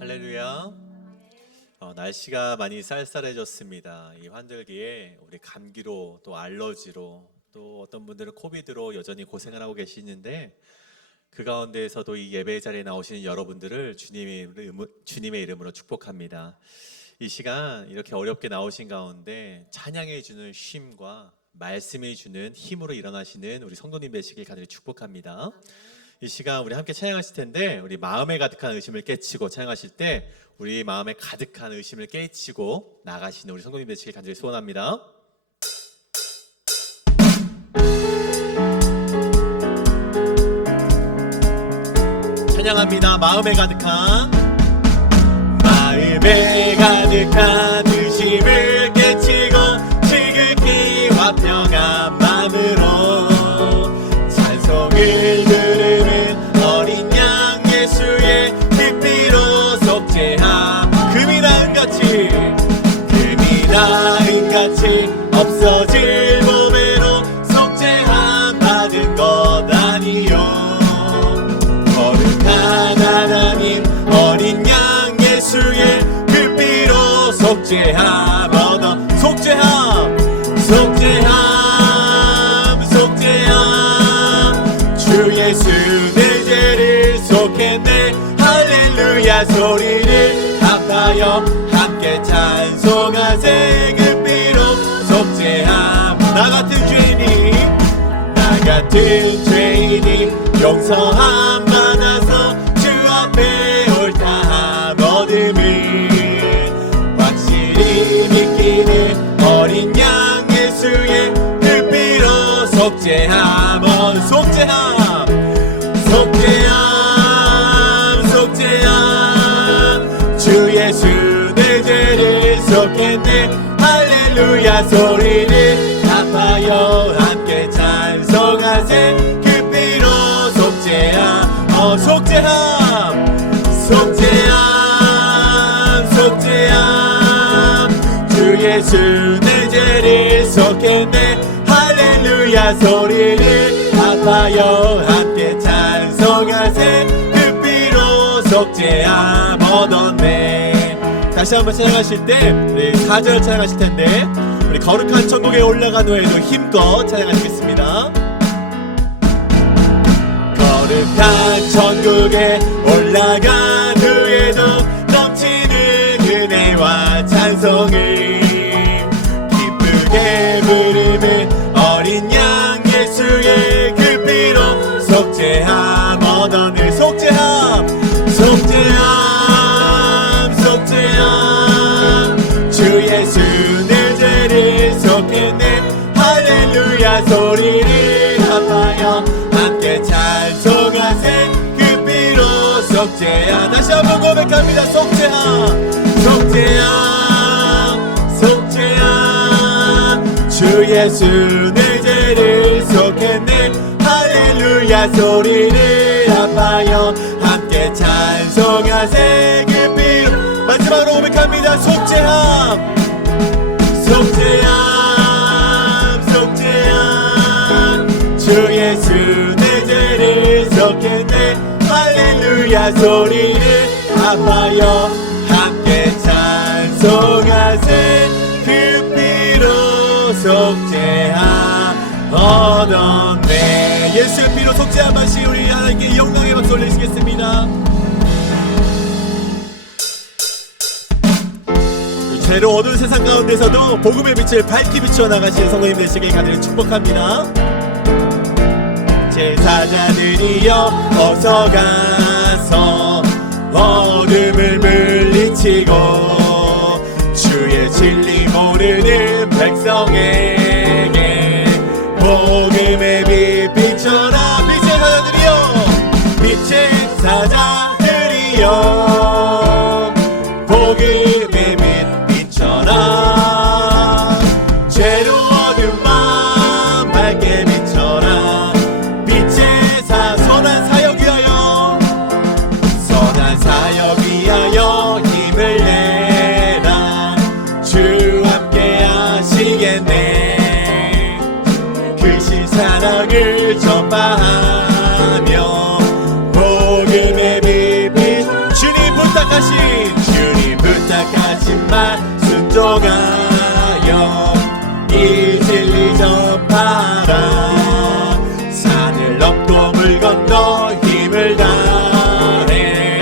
할렐루야. 어, 날씨가 많이 쌀쌀해졌습니다. 이 환절기에 우리 감기로 또 알러지로 또 어떤 분들은 코비드로 여전히 고생을 하고 계시는데 그 가운데에서도 이 예배 자리에 나오시는 여러분들을 주님의, 주님의 이름으로 축복합니다. 이 시간 이렇게 어렵게 나오신 가운데 찬양해 주는 쉼과 말씀해 주는 힘으로 일어나시는 우리 성도님 되시길 간절히 축복합니다. 이 시간 우리 함께 찬양하실 텐데 우리 마음에 가득한 의심을 깨치고 찬양하실 때 우리 마음에 가득한 의심을 깨치고 나가시는 우리 성도님 되시길 간절히 소원합니다. 찬양합니다. 마음에 가득한 마음에 가득한 속죄함 얻어 속죄함 속죄함 속죄함. 주 예수 내 죄를 속했네. 할렐루야 소리를 합하여 함께 찬송하세 그 피로 속죄함. 나 같은 죄인이 나 같은 죄인이 용서함 예수 내 죄를 속했네. 할렐루야 소리를 합하여 함께 찬송하세. 그 피로 속죄함 얻었네. 다시 한번 찬양하실 때 우리 4절 찬양하실 텐데 우리 거룩한 천국에 올라간 후에도 힘껏 찬양하시겠습니다. 거룩한 천국에 올라간 소리를 합하여 함께 찬송하세. 그 피로 속죄함 다시 한번 고백합니다. 속죄함 속죄함 속죄함 주 예수 내 죄를 속했네. 할렐루야. 소리를 합하여 함께 찬송하세. 그 피로. 마지막으로 고백합니다. 속죄함 할렐루야 소리를 합하여 함께 찬송하세. 그 피로 얻었네. 예수의 피로 속죄함 하시 우리 하나님께 영광의 박수 올리시겠습니다. 죄로 어두운 세상 가운데서도 복음의 빛을 밝히 비추어 나가시는 성도님 되시길 간절히 축복합니다. 제사자들이여 어서 가 서 어둠을 물리치고 주의 진리 모르는 백성에 이 진리 전파라. 산을 넘고 물 건너 힘을 다해.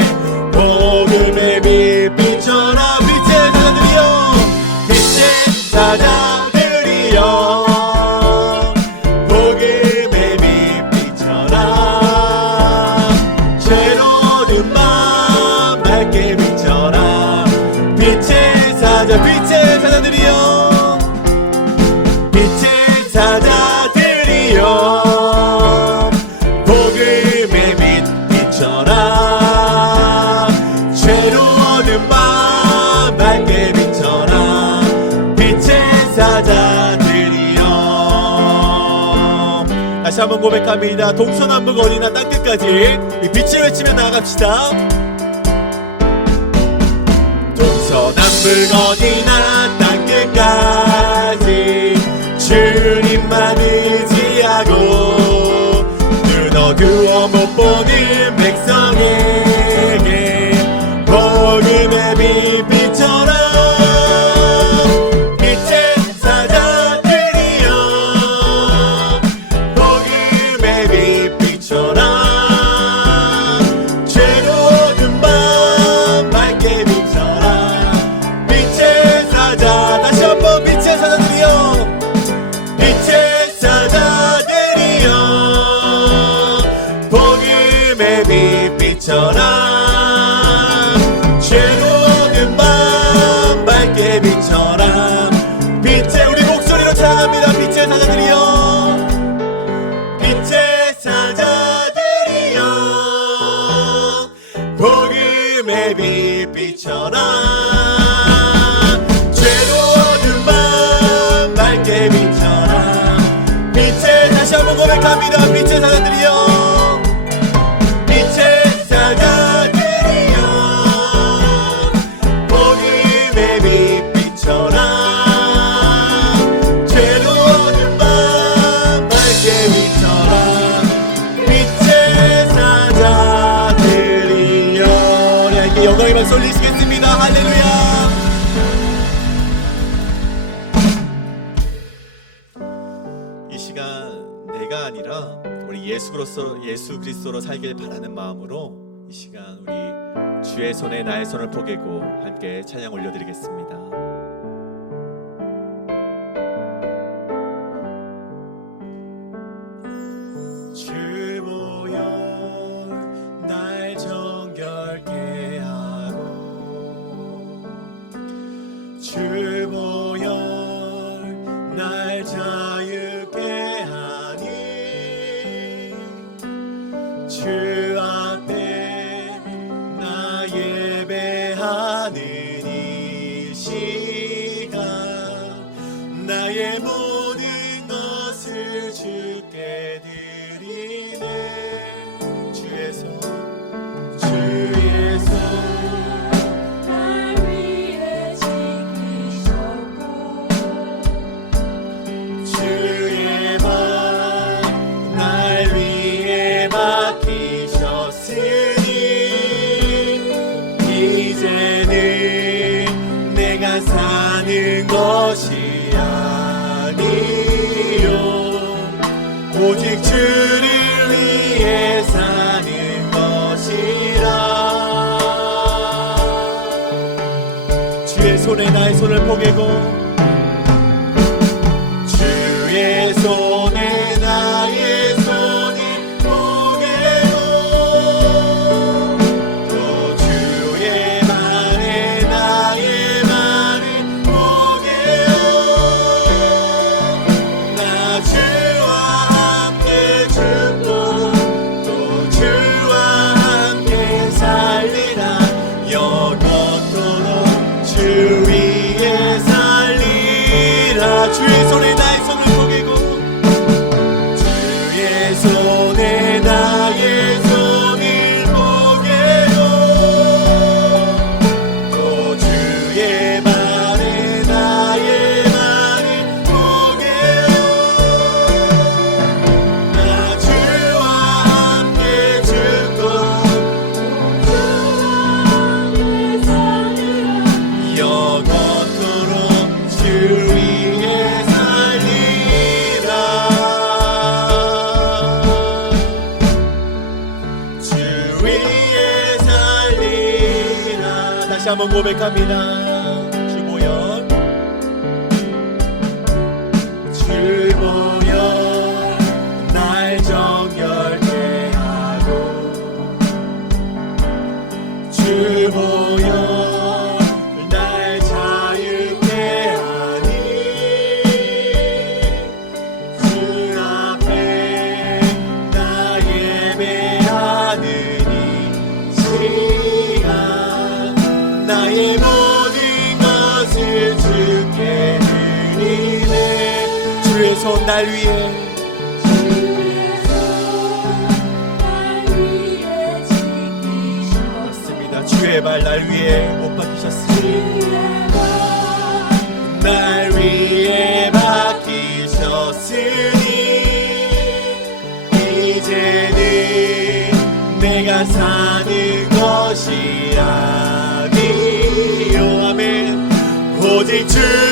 복음의 빛 비춰라 빛의 사자들이여 빛의 사자들이여. 복음의 빛 비춰라 죄로는 맘 밝게 비춰라 빛의 사자 빛의 다시 한번 고백합니다. 동서남북 어디나 땅끝까지 이 빛을 외치며 나아갑시다. 동서남북 어디나 땅끝까지 주 고백합니다. 빛의 사자들이여. 빛의 사자들이여. 복음의 빛 비춰라 죄로운 밤 밝게 비춰라. 빛의 사자들이여. 우리에게 영광의 박수 올리시겠습니다. 할렐루야 예수 그리스도로 살길 바라는 마음으로 이 시간 우리 주의 손에 나의 손을 포개고 함께 찬양 올려드리겠습니다. 예배하는 주의 손에 나의 손을 포개고 위에 살리라. 다시 한번 고백합니다. 주보여. 주보 날 위해. 맞습니다. 주의 발 날 위해 못 박히셨으니 날 위해 박히셨으니 이제는 내가 사는 것이 아니요. 아멘. 오직 주